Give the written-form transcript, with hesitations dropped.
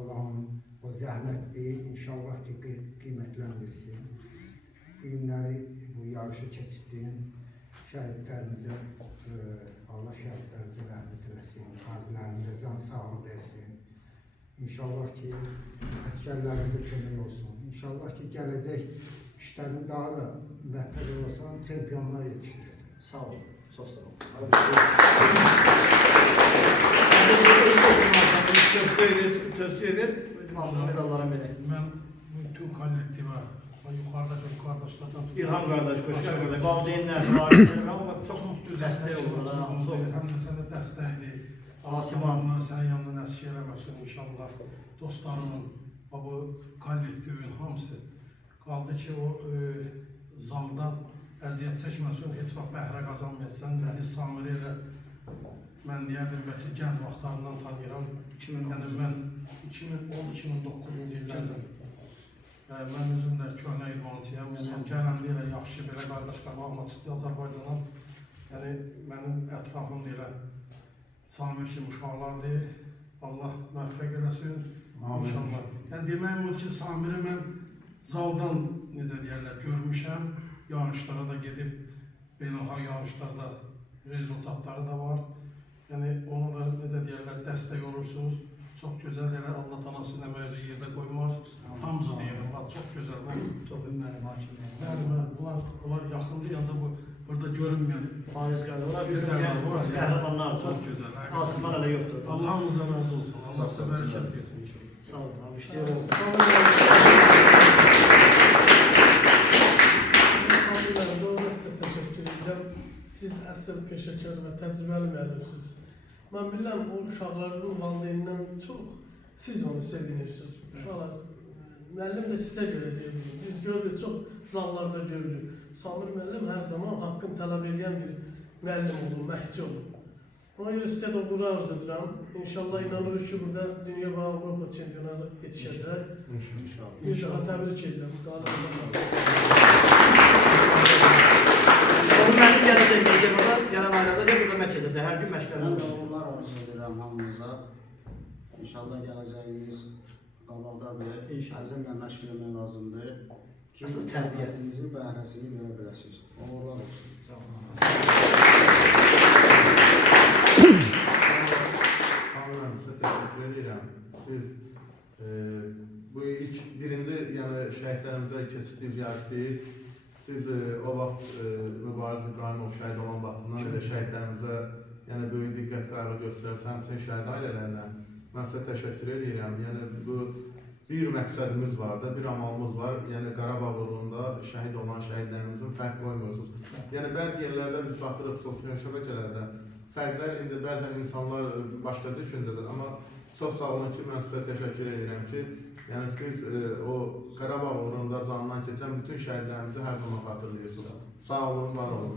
Allah'ın o zəhmətli inşallah ki qiymətləndirsin. Bu günləri bu yarışı keçirdiyin şəhidlərimizə Allah şəhidlərimizə rəhmət eləsin, qazilərimizə can sağlığı versin. İnşallah ki əsgərlərimizə kömək olsun. İnşallah ki gələcək işlərin daha da müvəffəq olsan, çempionlar yetişdirirsin. Sağ olun, çox sağ olun. Tövsiye ver, medallarım benim. Ben bütün kollektive, yukarıdaki kardeşlerden tutuyorum. İlham kardeş, hoş geldin. Valideynler, valideynler ama çok mutlu desteği oldular. Hem de sen de desteğiydi. Asiman. Bunları senin yanından eski eləməsin inşallah. Dostlarımın, bu kollektivin hamısı. Qaldı ki o zaldan əziyyət çəkməsin, heç vaxt bəhrə qazanmayasın. Biz Samiri ilə mən deyərdim, bəlkə gənc vaxtlarından tanıyıram. Yəni mən 2010-2009-cu illərdən mən özüm də köhnə idmançıyam. Yəni gələndə elə yaxşı, belə qardaş qabağıma çıxdı Azərbaycana. Yəni mənim ətrafımda elə Samir kimi uşaqlardır. Allah müvəffəq eləsin. İnşallah. Yəni deməyim odur ki, Samiri mən zaldan necə deyərlər, görmüşəm. Yarışlara da gedib, beynəlxalq yarışlarda rezultatları da var. Yəni onu da necə deyərlər, dəstək olursunuz. Çox gözəl, elə Allah tanasının əməyi yerdə qoymaz. Hamıza deyirəm, çox gözəl. Çox ümmənim hakimiyim. Bunlar yaxındır, yanında burada görünməyən Faiz qardaşlar, bizlərlər var. qəhrəmanlar Çox gözəl. Asiman elə yoxdur. Allah'ımıza razı olsun. Allah sizə bərəkət versin inşallah. Sağ olun abi, işləyir. Size teşekkür ederim. Siz əsl peşəkar və təcrübəli müəllimsiniz. Mən bilirəm, o uşaqların valideynindən çox siz onu sevinirsiniz. Uşaqlar, müəllim də sizə görə deyilir. Biz görürük, çox zallarda görürük. Samir müəllim hər zaman haqqını tələb edən bir müəllim olur, məşqçi olur. Ona görə sizə də uğur arzu edirəm. İnşallah inanırıq ki, burada Dünya və Avropa çempionları yetişəcək. İnşallah. Bir daha təbrik edirəm. Onun mənim gələcək məşqə burada, gələn aylarda da burada məşq edəcək. Hər gün məşqlərimiz Ben de var. uğurlar arzu edirəm hamımıza. İnşallah gələcəyimiz qabaqdadır. İnşallah. Əzimlə məşq eləmək lazımdır. Ki, Əsas tərbiyə. zəhmətinizin bəhrəsini görə biləsiniz. Uğurlar olsun. Sanırım sizə təşəkkür edirəm. Siz bu ilk birinci yəni şəhidlərimizə keçdiyiniz yarış deyil. Siz o vaxt Mübariz İbrahimov şəhid olan vaxtından elə şəhidlərimizə yəni böyük diqqət qayğı göstərirsən, həmçinin şəhid ailələrinə mən sizə təşəkkür edirəm. Yəni bu bir məqsədimiz var da, bir amalımız var. Yəni Qarabağ uğrunda şəhid olan şəhidlərimizin fərq qoymuyorsunuz. Yəni bəzi yerlərdə biz baxırıq sosial şəbəkələrdə fərqlər indi bəzən insanlar başqa düşüncədir, amma çox sağ olun ki, mən sizə təşəkkür edirəm ki, yəni siz o Qarabağ uğrunda canından keçən bütün şəhidlərimizi hər zaman xatırlayırsınız. Sağ olun, var olun.